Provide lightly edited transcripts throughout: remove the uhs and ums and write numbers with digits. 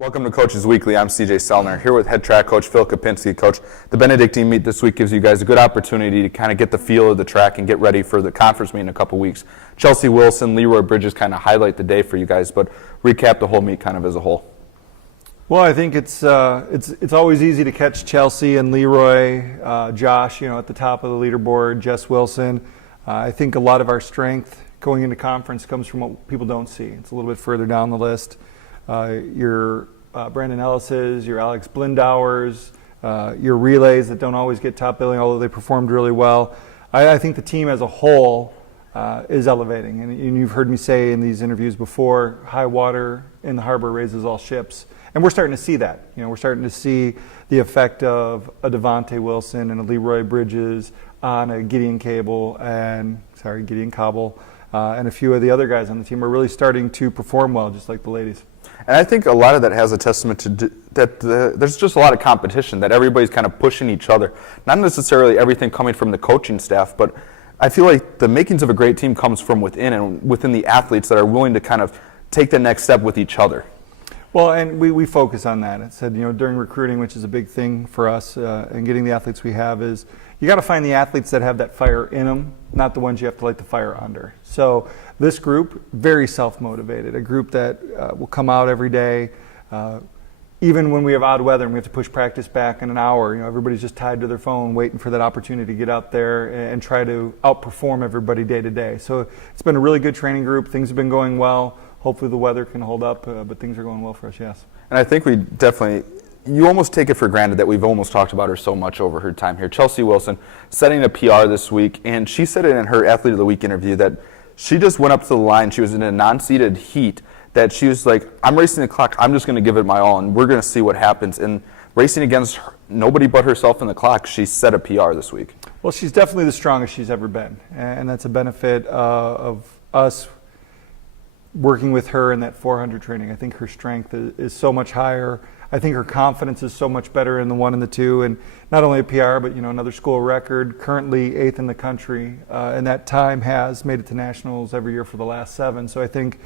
Welcome to Coaches Weekly. I'm CJ Selner here with head track coach Phil Kopinski. Coach, the Benedictine meet this week gives you guys a good opportunity to kind of get the feel of the track and get ready for the conference meet in a couple weeks. Chelsea Wilson, Leroy Bridges kind of highlight the day for you guys, but recap the whole meet kind of as a whole. Well, I think it's always easy to catch Chelsea and Leroy, Josh, at the top of the leaderboard, Jess Wilson. I think a lot of our strength going into conference comes from what people don't see. It's a little bit further down the list. Your Brandon Ellis's, your Alex Blindauer's, your relays that don't always get top billing, although they performed really well. I think the team as a whole is elevating. And you've heard me say in these interviews before, high water in the harbor raises all ships. And we're starting to see that. We're starting to see the effect of a Devontae Wilson and a Leroy Bridges on a Gideon Cable and a few of the other guys on the team are really starting to perform well, just like the ladies. And I think a lot of that has a testament to there's just a lot of competition, that everybody's kind of pushing each other. Not necessarily everything coming from the coaching staff, but I feel like the makings of a great team comes from within and within the athletes that are willing to kind of take the next step with each other. Well, and we focus on that. I said, during recruiting, which is a big thing for us, and getting the athletes we have, is you got to find the athletes that have that fire in them, not the ones you have to light the fire under. So this group, very self-motivated, a group that will come out every day, even when we have odd weather and we have to push practice back in an hour. Everybody's just tied to their phone, waiting for that opportunity to get out there and try to outperform everybody day to day. So it's been a really good training group. Things have been going well. Hopefully the weather can hold up, but things are going well for us, yes. And I think you almost take it for granted that we've almost talked about her so much over her time here. Chelsea Wilson setting a PR this week, and she said it in her Athlete of the Week interview that she just went up to the line. She was in a non-seeded heat that she was like, I'm racing the clock. I'm just going to give it my all, and we're going to see what happens. And racing against nobody but herself in the clock, she set a PR this week. Well, she's definitely the strongest she's ever been, and that's a benefit of us working with her in that 400 training. I think her strength is so much higher. I think her confidence is so much better in the 1 and the 2, and not only a PR, but another school record, currently 8th in the country, and that time has made it to nationals every year for the last 7. So I think,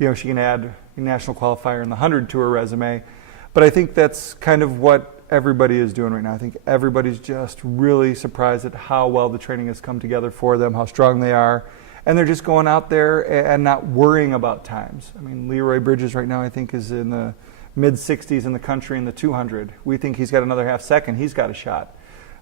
she can add a national qualifier in the 100 to her resume. But I think that's kind of what everybody is doing right now. I think everybody's just really surprised at how well the training has come together for them, how strong they are. And they're just going out there and not worrying about times. I mean, Leroy Bridges right now, I think, is in the mid-60s in the country in the 200. We think he's got another half second. He's got a shot.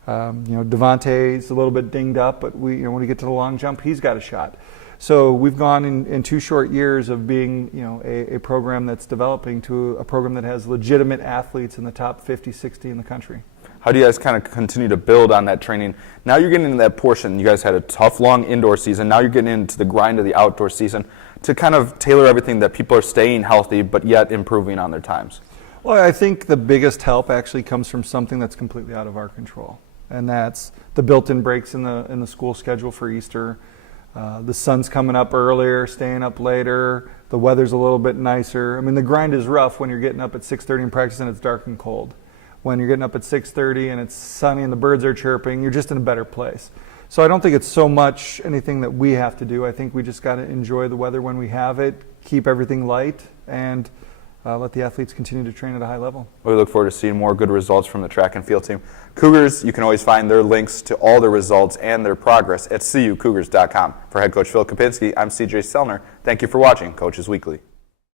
Devontae's a little bit dinged up, but when we get to the long jump, he's got a shot. So we've gone in 2 short years of being, a program that's developing to a program that has legitimate athletes in the top 50, 60 in the country. How do you guys kind of continue to build on that training? Now you're getting into that portion. You guys had a tough, long indoor season. Now you're getting into the grind of the outdoor season to kind of tailor everything that people are staying healthy but yet improving on their times. Well, I think the biggest help actually comes from something that's completely out of our control, and that's the built-in breaks in the school schedule for Easter. The sun's coming up earlier, staying up later. The weather's a little bit nicer. I mean, the grind is rough when you're getting up at 6:30 in practice and it's dark and cold. When you're getting up at 6:30 and it's sunny and the birds are chirping, you're just in a better place. So I don't think it's so much anything that we have to do. I think we just got to enjoy the weather when we have it, keep everything light, and let the athletes continue to train at a high level. We look forward to seeing more good results from the track and field team. Cougars, you can always find their links to all their results and their progress at CUCougars.com. For head coach Phil Kopinski, I'm CJ Selner. Thank you for watching Coaches Weekly.